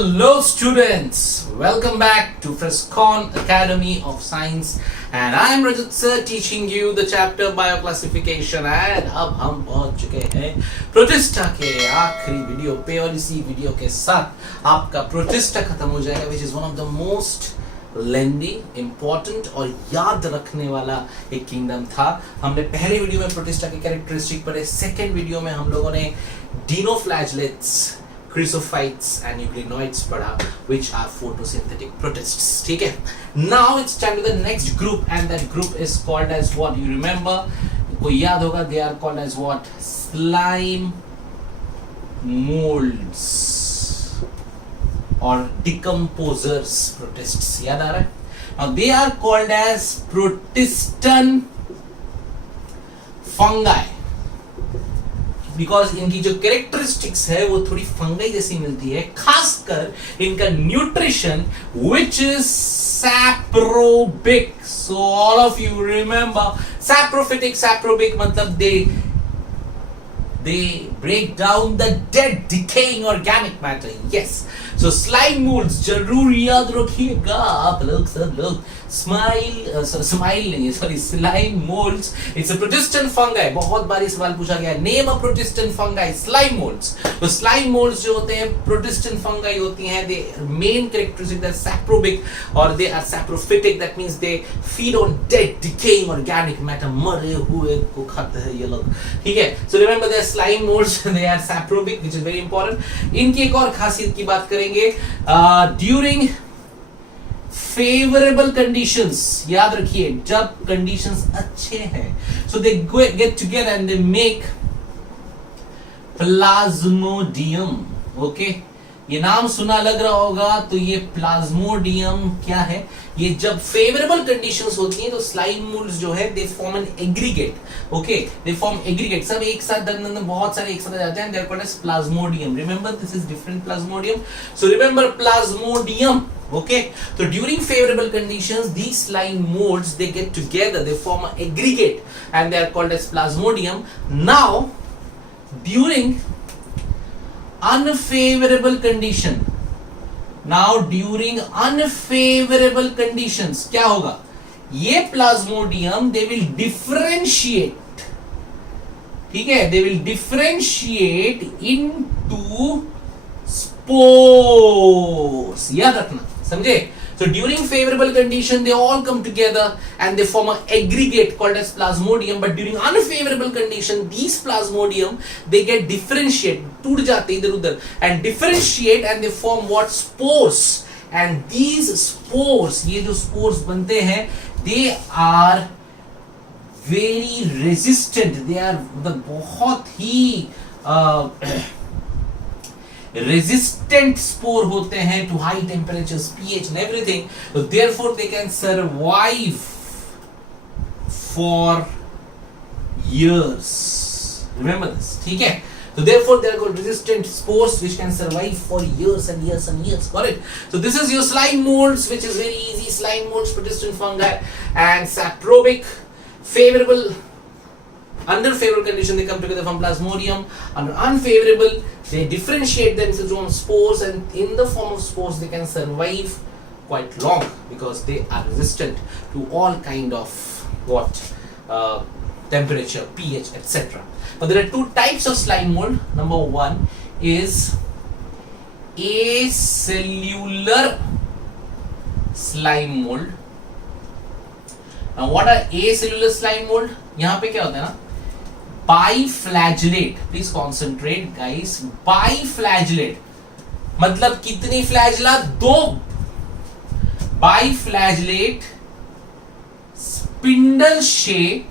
Hello students, welcome back to Frescon Academy of Science and I am Rajat sir teaching you the chapter Bioclassification and अब हम पहुंच चुके हैं protista के आखिरी वीडियो पे और इसी वीडियो के साथ आपका प्रोटिस्टा खत्म हो जाएगा which is one of the most lengthy important और याद रखने वाला एक किंगडम था। हमने पहले वीडियो में प्रोटिस्टा के कैरेक्टरिस्टिक पढ़े, सेकेंड वीडियो में हम लोगों ने डिनोफ्लैजलेट्स, chrysophytes and euglenoids पढ़ा which are photosynthetic protists। ठीक है, now it's time to the next group and that group is called as what? You remember, कोई याद होगा, they are called as what? Slime molds or decomposers protists। याद आ रहा है? Now they are called as protistan fungi because इनकी जो characteristics है वो थोड़ी फंगाई जैसी मिलती है, खासकर इनका nutrition which is saprobic. So all of you remember saprophytic, saprobic मतलब they break down the dead decaying organic matter। yes, so slime molds जरूर याद रखिएगा आप लोग, सब लोग स्माइल नहीं, sorry, slime moulds it's a protistan fungi. बहुत बार सवाल पूछा गया, name a protistan fungi. Slime moulds, तो स्लाइम मोल्ड्स जो होते हैं प्रोटिस्टन फंगाई होती हैं। दे मेन कैरेक्टरिस्टिक दे सैप्रोबिक और they are saprophytic, that means they feed on dead decaying organic matter, मरे हुए को खाते हैं ये लोग। ठीक है, so remember they slime moulds, they are saprobic which is very important. इनकी एक और खासियत की बात करेंगे, ड्यूरिंग फेवरेबल कंडीशंस, याद रखिए जब कंडीशंस अच्छे हैं, so they get together and they make plasmodium. Okay, ये नाम सुना लग रहा होगा, तो ये प्लाज्मोडियम क्या है? ये जब फेवरेबल कंडीशंस होती हैं तो स्लाइम मोल्ड्स जो है they form an aggregate. Okay, they form aggregate, सब एक साथ दन बहुत सारे एक साथ आ जाते हैं, they are called as plasmodium. Remember this is different plasmodium, so remember plasmodium. Okay, so during favorable conditions these slime molds they get together, they form an aggregate and they are called as plasmodium. Now during unfavorable condition, conditions क्या होगा? ये plasmodium they will differentiate, ठीक है, they will differentiate into spores। याद रखना, समझे? So during favorable condition they all come together and they form an aggregate called as plasmodium, but during unfavorable condition these plasmodium they get differentiate, टूट जाते इधर उधर and differentiate and they form what? Spores। and these spores, ये जो spores बनते हैं they are very resistant, they are बहुत ही resistant spore होते हैं to high temperatures, pH and everything, so therefore they can survive for years। remember this, ठीक है? so therefore they are called resistant spores which can survive for years and years and years। got it? so this is your slime molds which is very easy, slime molds, protistan fungi and saprobic. Favorable, under favorable condition they come together from plasmodium, under unfavorable they differentiate themselves on spores and in the form of spores they can survive quite long because they are resistant to all kind of what temperature, pH, etc. but there are two types of slime mold. Number one is acellular slime mold। now what are acellular slime mold? यहाँ पे क्या होता है ना, biflagellate, please concentrate guys, biflagellate मतलब कितनी flagella? दो। Biflagellate spindle shape,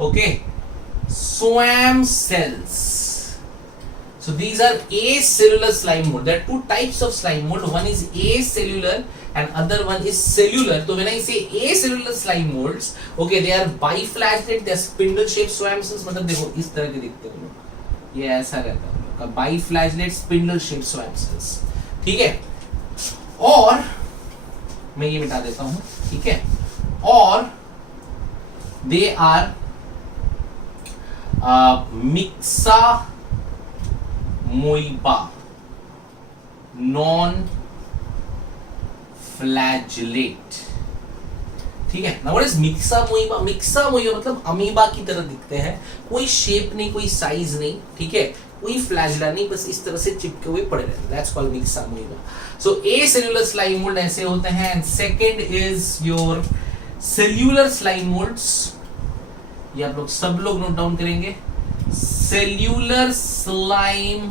okay, swam cells। so these are acellular slime mold. there are two types of slime mold, one is acellular and other one is cellular। so when I say acellular slime molds, okay, they are biflagellated, they are spindle shaped swam cells, मतलब देखो इस तरह के दिखते हैं, ये ऐसा रहता है उनका, biflagellate spindle shaped swam cells। ठीक है, और मैं ये मिटा देता हूं, ठीक है, और they are मिक्सा मोइबा, नॉन फ्लैजिलेट। ठीक है ना। What is मिक्सा मोइबा? मिक्सा मोइबा मतलब अमीबा की तरह दिखते हैं, कोई शेप नहीं, कोई साइज नहीं, ठीक है, कोई फ्लैजिला नहीं, बस इस तरह से चिपके हुए पड़े रहते हैं। That's called myxamoeba. So acellular slime mould ऐसे होते हैं, and second is your cellular slime moulds. ये आप लोग सब लोग नोट डाउन करेंगे। Cellular slime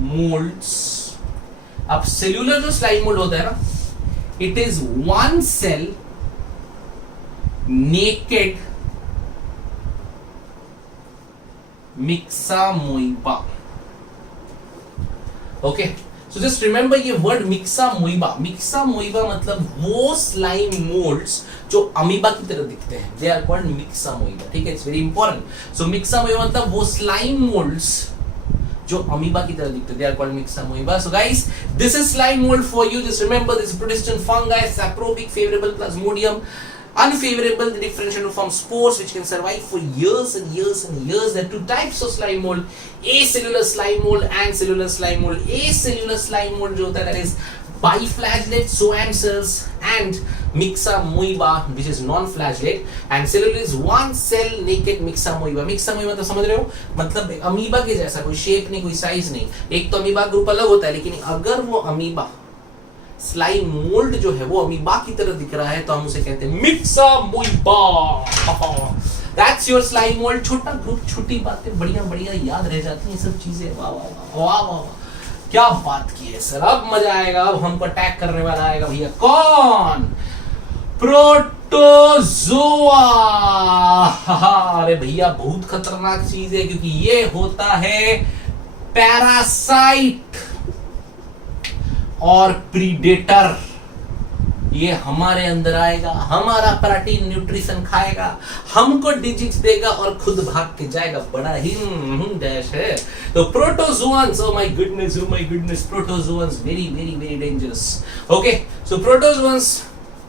moulds. अब सेल्यूलर जो स्लाइम मोल्ड होता है ना, it is one cell naked myxamoeba. Okay, so just remember ये वर्ड myxamoeba। myxamoeba मतलब वो स्लाइम मोल्ड्स जो अमीबा की तरह दिखते हैं, they are called myxamoeba। ठीक है, it's very important। so myxamoeba मतलब वो स्लाइम मोल्ड्स जो अमीबा की तरह दिखते हैं, they are called myxamoeba। so guys, this is slime mold for you। just remember this persistent fungi, saprobic, favorable plasmodium, unfavorable, the differential to form spores which can survive for years and years and years. There are two types of slime mold, acellular slime mold and cellular slime mold। acellular slime mold जो होता है that is biflagellate zoan cells, and myxamoeba which is non-flagellate, and cellular is one cell naked myxamoeba। myxamoeba तो समझ रहे हो, मतलब amoeba के जैसा, कोई शेप नहीं, कोई साइज नहीं। एक तो अमीबा ग्रुप अलग होता है, लेकिन अगर वो अमीबा स्लाइम मोल्ड जो है वो अमीबा की तरह दिख रहा है तो हम उसे कहते हैं myxamoeba। That's your slime mould. छोटा ग्रुप, छोटी बातें बढ़िया बढ़िया याद रह जाती हैं सब चीजें। वाह वाह वाह वाह वाह, क्या बात की है सर, अब मजा आएगा। अब हमको अटैक करने वाला आएगा भैया, कौन? प्रोटोजोआ। अरे भैया बहुत खतरनाक चीज है, क्योंकि ये होता है पैरासाइट और प्रीडेटर। ये हमारे अंदर आएगा, हमारा प्रोटीन न्यूट्रिशन खाएगा, हमको डिजिट्स देगा और खुद भाग के जाएगा। बड़ा ही डैश है। तो protozoans, oh my goodness, protozoans very very very dangerous. Okay, so protozoans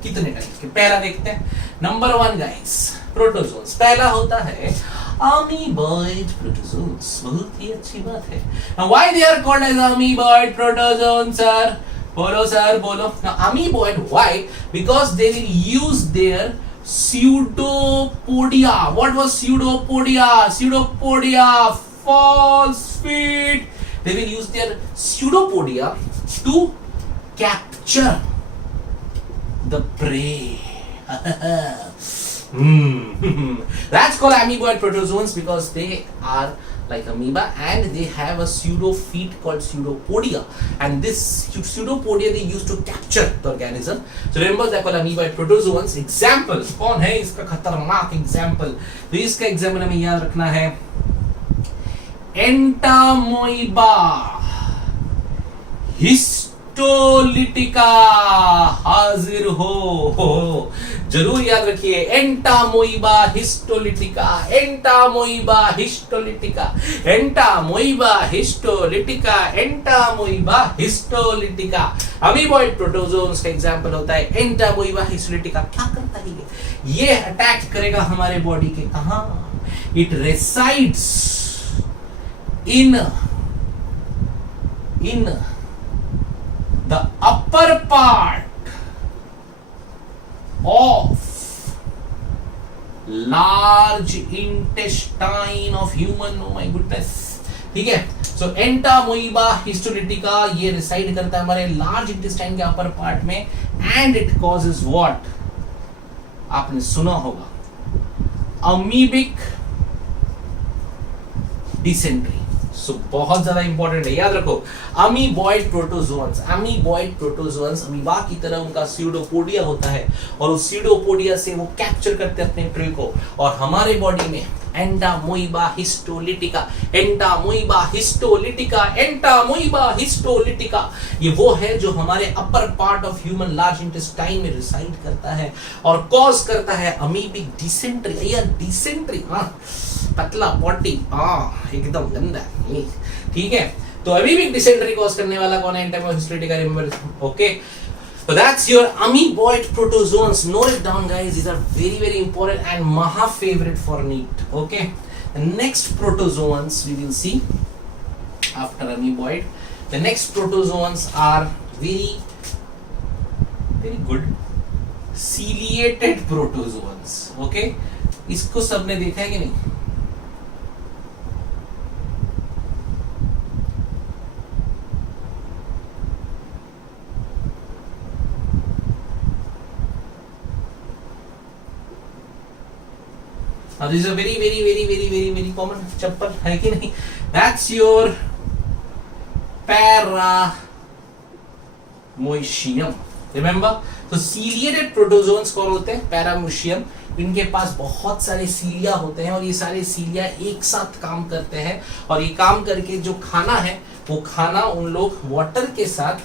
कितने टाइप के, पहला देखते हैं। नंबर 1 गाइस, प्रोटोजोआंस पहला होता है amoeboid protozoans। बहुत ही अच्छी बात है। Now why they are called as amoeboid protozoans, sir? बोलो सर बोलो। Now amoeboid, why? Because they will use their pseudopodia। What was pseudopodia? Pseudopodia, false feet। They will use their pseudopodia to capture the prey। That's called amoeboid protozoans because they are like amoeba and they have a pseudo feet called pseudopodia, and this pseudopodia they use to capture the organism। So remember they're called amoeboid protozoans। Example कौन है इसका खतरनाक example? तो इसका example हमें याद रखना है, एंटामोइबा हिस्टोलिटिका। हाजिर हो, जरूर याद रखिए, Entamoeba histolytica, Entamoeba histolytica, Entamoeba histolytica, Entamoeba histolytica. Amoeboid protozoans का एग्जांपल होता है एंटामोइबा हिस्टोलिटिका। क्या करता है ये अटैक करेगा हमारे बॉडी के, कहां? It resides in the upper part of large intestine of human। oh my goodness, ठीक है। सो एंटामोइबा हिस्टोलिटिका ये रिसाइड करता है हमारे लार्ज इंटेस्टाइन के अपर पार्ट में, एंड इट कॉजेज व्हाट? आपने सुना होगा, अमीबिक डिसेंट्री। सो बहुत ज्यादा इंपॉर्टेंट है, याद रखो। Amoeboid protozoans, amoeboid protozoans amoeba की तरह उनका स्यूडोपोडिया होता है, और उस स्यूडोपोडिया से वो कैप्चर करते हैं अपने प्रे को, और हमारे बॉडी में Entamoeba histolytica, Entamoeba histolytica, Entamoeba histolytica, ये वो है जो हमारे अपर part of human large intestine में रिसाइड करता है और कॉज करता है अमीबिक डिसेंट्री। या डिसेंट्री, पतला पॉटी, एकदम गंदा, ठीक है। तो अमीबिक डिसेंट्री कॉज करने वाला कौन है? Entamoeba histolytica. Remember, okay. So that's your amoeboid protozoans. Note it down, guys. These are very very important and maha favorite for NEET. Okay. The next protozoans we will see after amoeboid. The next protozoans are very good ciliated protozoans. Okay, इसको सबने देखा है कि नहीं? Now this is a very common चप्पल है कि नहीं? That's your Paramecium. Remember? तो ciliated protozoans कौन होते हैं? Paramecium. इनके पास बहुत सारे सीलिया होते हैं और ये सारे सीलिया एक साथ काम करते हैं और ये काम करके जो खाना है वो खाना उन लोग वाटर के साथ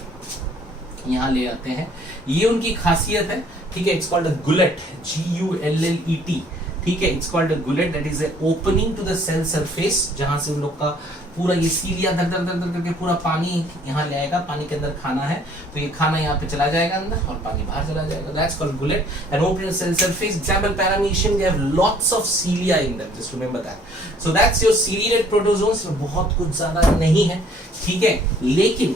यहाँ ले आते हैं. ये उनकी खासियत है. ठीक है, it's called a gullet, GULLET. ठीक है, it's called a gullet, that is a opening to the cell surface, जहां से उन लोग का पूरा ये सीलिया धर धर धर करके पूरा पानी यहाँ ले आएगा. पानी के अंदर खाना है तो ये खाना यहाँ पे चला जाएगा अंदर और पानी बाहर चला जाएगा. That's called gullet and opening cell surface. Example paramecium, they have lots of cilia in them, just remember that. So that's your ciliated protozoans. बहुत कुछ ज्यादा नहीं है, ठीक है, लेकिन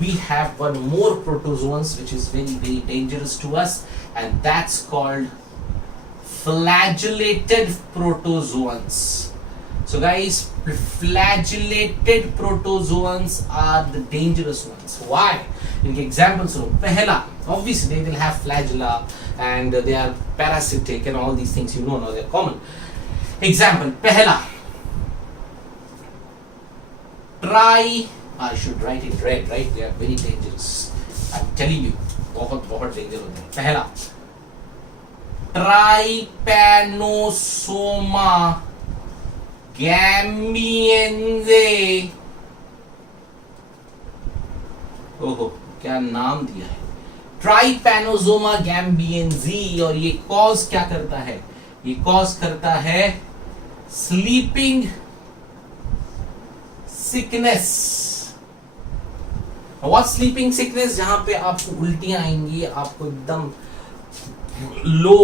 we have one more protozoans which is very dangerous to us, and that's called flagellated protozoans. So guys, flagellated protozoans are the dangerous ones. Why? इनके examples लो. पहला, obviously they will have flagella and they are parasitic and all these things, you know, now they are common. Example, पहला, I should write it red, right? They are very dangerous. I'm telling you, बहुत danger होते हैं. पहला, Trypanosoma gambiense. ओहो, क्या नाम दिया है, Trypanosoma gambiense. और ये कॉज क्या करता है? ये कॉज करता है sleeping sickness. What sleeping sickness? जहां पे आपको उल्टियां आएंगी, आपको एकदम लो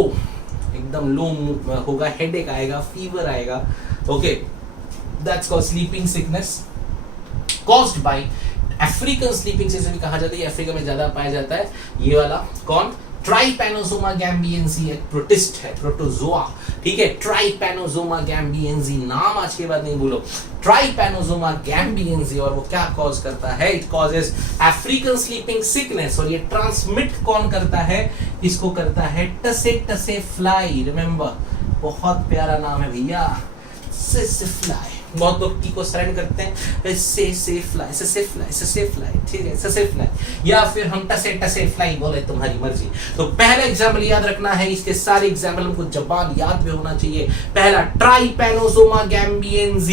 होगा, हेडेक आएगा, फीवर आएगा. Okay, that's called sleeping sickness caused bye African sleeping sickness भी कहा जाता है. अफ्रीका में ज्यादा पाया जाता है ये वाला. कौन? Trypanosoma gambiense एक प्रोटिस्ट है, प्रोटोजोआ. ठीक है, Trypanosoma gambiense, नाम आज के बाद नहीं भूलो. Trypanosoma gambiense. और वो क्या कॉज करता है? It causes African sleeping sickness. और ये ट्रांसमिट कौन करता है? इसको करता है टसे फ्लाई. रिमेंबर, बहुत प्यारा नाम है भैया, टसे फ्लाई. बहुत लोग टी को सरेंड करते हैं से फ्लाई, ठीक है, से फ्लाई, या फिर हम टसे फ्लाई बोले, तुम्हारी मर्जी. तो पहला एग्जांपल याद रखना है. इसके सारे एग्जांपल हमको जबान याद भी होना चाहिए. पहला, Trypanosoma gambiense.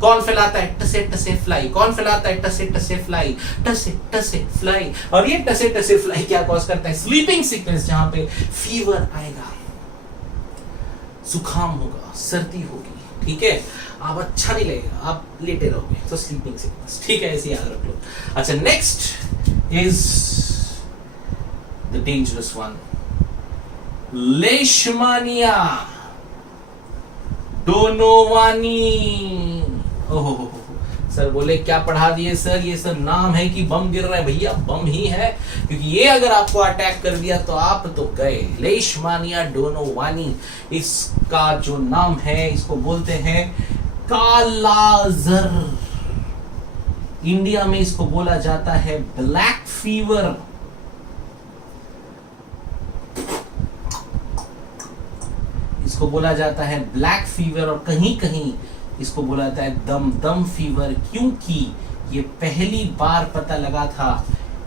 कौन फैलाता है? टसे फ्लाई. कौन फैलाता है? टसे फ्लाई, टसे फ्लाई. और ये टसे फ्लाई क्या कॉज करता है? स्लीपिंग सिकनेस, जहां पे फीवर आएगा, जुकाम होगा, सर्दी होगी. ठीक है, आप अच्छा नहीं लगेगा, आप लेटे रहोगे, तो स्लीपिंग सिकनेस. ठीक है, ऐसे याद रख लो. अच्छा, next is the dangerous one, लेशमानिया donovani. ओहो, सर बोले क्या पढ़ा दिए सर, ये सर नाम है कि बम गिर रहा है? भैया बम ही है, क्योंकि ये अगर आपको अटैक कर दिया तो आप तो गए. लेशमानिया डोनोवानी, इसका जो नाम है, इसको बोलते हैं कालाजर. इंडिया में इसको बोला जाता है ब्लैक फीवर. इसको बोला जाता है ब्लैक फीवर, और कहीं कहीं इसको बोला जाता है दम फीवर, क्योंकि ये पहली बार पता लगा था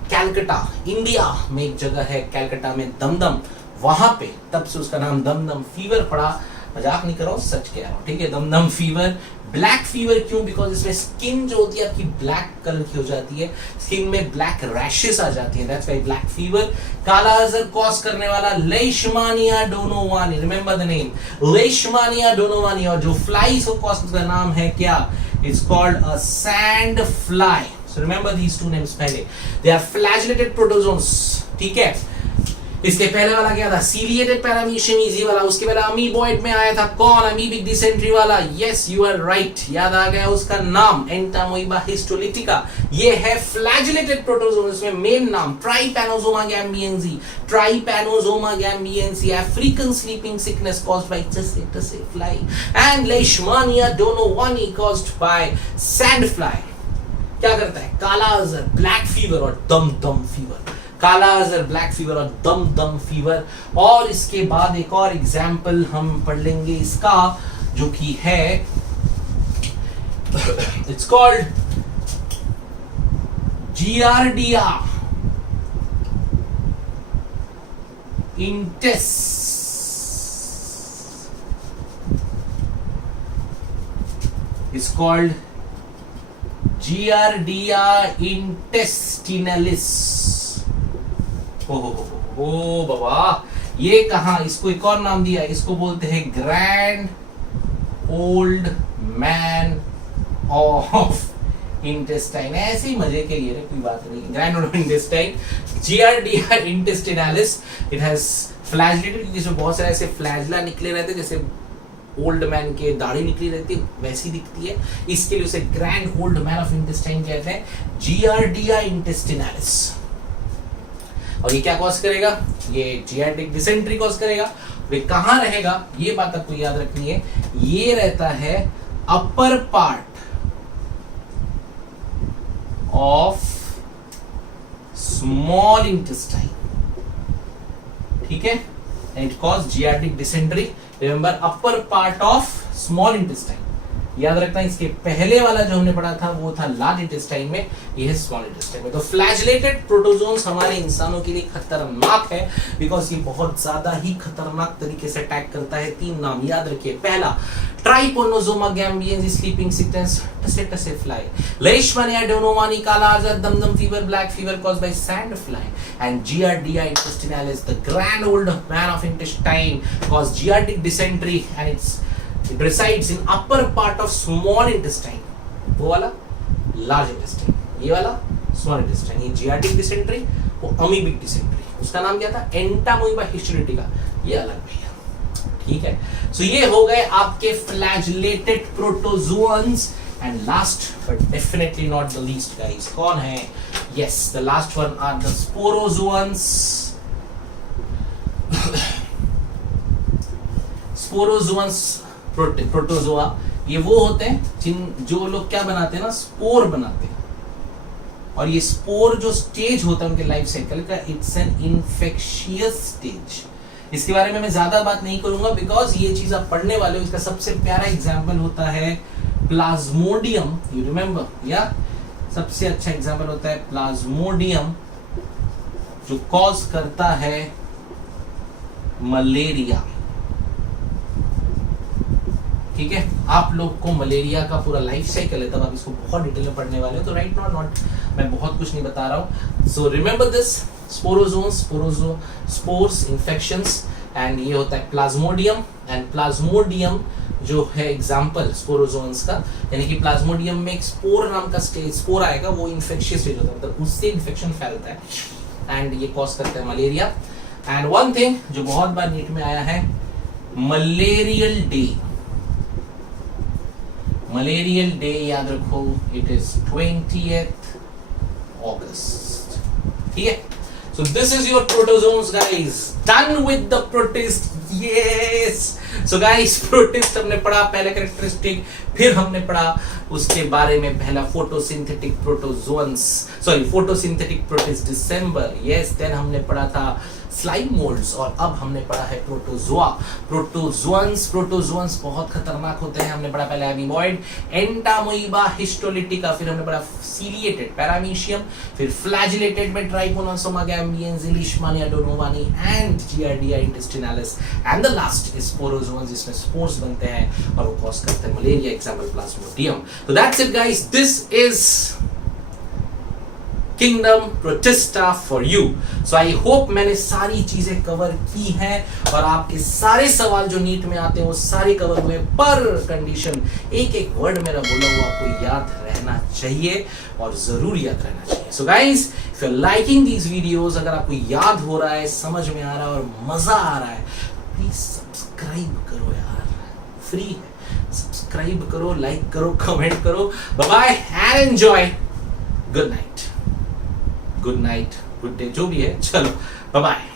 कैलकाटा, इंडिया में एक जगह है कैलकाटा में दमदम, वहां पे, तब से उसका नाम दमदम फीवर पड़ा. मजाक नहीं करो, सच कह रहा हूं. ठीक है, दमदम फीवर. ब्लैक फीवर क्यों? बिकॉज इसमें स्किन जो होती है आपकी ब्लैक कलर की हो जाती है, स्किन में ब्लैक रैशेस आ जाती है. That's why black fever. Kala azar cause करने वाला Leishmania donovani. Remember the name, Leishmania donovani. और जो फ्लाइज को कॉज का नाम है क्या? It's called a sand fly. So remember these two names. पहले, दे आर फ्लैजेलेटेड प्रोटोजोन्स. ठीक है, इसके पहले वाला क्या था, सीलिएटेड पैरामीशियम इजी वाला, उसके पहले अमीबॉइड में आया था कौन, अमीबिक डिसेंट्री वाला, यस यू आर राइट, याद आ गया उसका नाम, एंटामोइबा हिस्टोलिटिका। ये है फ्लैजिलेटेड प्रोटोजोआ, इसमें मेन नाम Trypanosoma gambiense, Trypanosoma gambiense, African sleeping sickness caused by tsetse fly, and Leishmania donovani caused by sand fly. क्या करता है, काला अजहर, ब्लैक फीवर और दम फीवर, काला अजहर, ब्लैक फीवर और दम फीवर। और इसके बाद एक और एग्जाम्पल हम पढ़ लेंगे इसका, जो कि है इट्स कॉल्ड जियार्डिया इंटेस, इट्स कॉल्ड जियार्डिया इंटेस्टिनलिस। ओ बाबा, ये कहा, इसको एक और नाम दिया, इसको बोलते हैं grand old man of intestine. ऐसे ही मजे के लिए, कोई बात नहीं, grand old intestine, Giardia intestinalis. It has flagellated, क्योंकि इसमें बहुत सारे ऐसे फ्लैजला निकले रहते हैं, जैसे ओल्ड मैन के दाढ़ी निकली रहती है वैसी दिखती है, इसके लिए उसे grand old man of intestine कहते हैं, जियार्डिया इंटेस्टिनलिस। और ये क्या कॉज करेगा, ये जियाटिक डिसेंट्री कॉज करेगा। वे कहां रहेगा, ये बात आपको याद रखनी है, ये रहता है upper part of small intestine, ठीक है, and it cause giardic dysentery. Remember, upper part of small intestine, याद रखना। इसके पहले वाला जो हमने पढ़ा था वो था लार्ज इंटेस्टाइन में, ये है स्मॉल इंटेस्टाइन में। तो फ्लैजिलेटेड प्रोटोजोन्स हमारे इंसानों के लिए खतरनाक है, बिकॉज ये बहुत ज्यादा ही खतरनाक तरीके से अटैक करता है। 3 नाम याद रखिए, पहला Trypanosoma gambiense sleeping sickness, tsetse fly, Leishmania donovani kala azar, dum fever, black fever caused by sand fly, and Giardia intestinalis, the grand old man of intestine, cause giardic dysentery, and it resides in upper part of small intestine, वो वाला large intestine, ये वाला small intestine। ये जियाटिक dysentery, वो amoebic dysentery, उसका नाम क्या था, एंटामोइबा हिस्टोलिटिका, ये अलग भैया, ठीक है। सो ये हो गए आपके flagellated protozoans. And last but definitely not the least guys, कौन है, yes the last one are the sporozoans. Sporozoans protozoa, ये वो होते हैं जो लोग क्या बनाते हैं ना, स्पोर बनाते हैं। और ये स्पोर जो स्टेज होता है उनके लाइफ साइकिल का, इट्स एन इन्फेक्शियस स्टेज। इसके बारे में मैं ज्यादा बात नहीं करूंगा, बिकॉज ये चीज आप पढ़ने वाले हो। इसका सबसे प्यारा एग्जाम्पल होता है प्लाज्मोडियम, यू रिमेम्बर, या सबसे अच्छा एग्जाम्पल होता है प्लाज्मोडियम, जो कॉज करता है मलेरिया, ठीक है। आप लोग को मलेरिया का पूरा लाइफ साइकिल है, तब आप इसको बहुत डिटेल में पढ़ने वाले हो, तो राइट नॉट मैं बहुत कुछ नहीं बता रहा हूं। So remember this, sporozoans, spores, infections, and ये होता है प्लाज्मोडियम। एंड प्लाज्मोडियम जो है एग्जाम्पल स्पोरोजोन्स का, यानी कि प्लाज्मोडियम में एक स्पोर नाम का स्टेज, स्पोर आएगा, वो इन्फेक्शियस स्टेज होता है, मतलब उससे इन्फेक्शन फैलता है एंड ये कॉज करता है मलेरिया। एंड वन थिंग जो बहुत बार नीट में आया है, मलेरियल डे, मलेरियल डे याद रखो, इट इज 20th August, ठीक है। So this is your protozoans guys, done with the protist, yes। So guys, protist हमने पढ़ा, पहले कैरेक्टरिस्टिक, फिर हमने पढ़ा उसके बारे में पहला photosynthetic protozoans, sorry photosynthetic protist December, yes. Then हमने पढ़ा था स्लाइम मोल्ड्स, और अब हमने पढ़ा है प्रोटोजोआ, प्रोटोजोअन्स बहुत खतरनाक होते हैं। हमने पढ़ा पहले एमीबॉइड, एंटामोइबा हिस्टोलिटिका, फिर हमने पढ़ा सीलिएटेड पैरामीशियम, फिर फ्लैजिलेटेड में Trypanosoma gambiense, Leishmania donovani and Giardia intestinalis, and the last is sporozoans, जिसमें स्पोर्स बनते हैं और वो कॉज करते हैं मलेरिया, एग्जांपल प्लाज्मोडियम। तो that's it guys, this is kingdom Protista for you. So I hope मैंने सारी चीजें कवर की हैं और आपके सारे सवाल जो नीट में आते हैं वो सारे कवर हुए, पर कंडीशन एक एक वर्ड मेरा बोला हुआ आपको याद रहना चाहिए और जरूर याद रहना चाहिए। So guys, if you are liking these videos, अगर आपको याद हो रहा है, समझ में आ रहा है और मजा आ रहा है, प्लीज सब्सक्राइब करो यार, फ्री है, सब्सक्राइब करो, लाइक करो, कमेंट करो। Bye bye and enjoy. Good night, good day, जो भी है, चलो बाय बाय।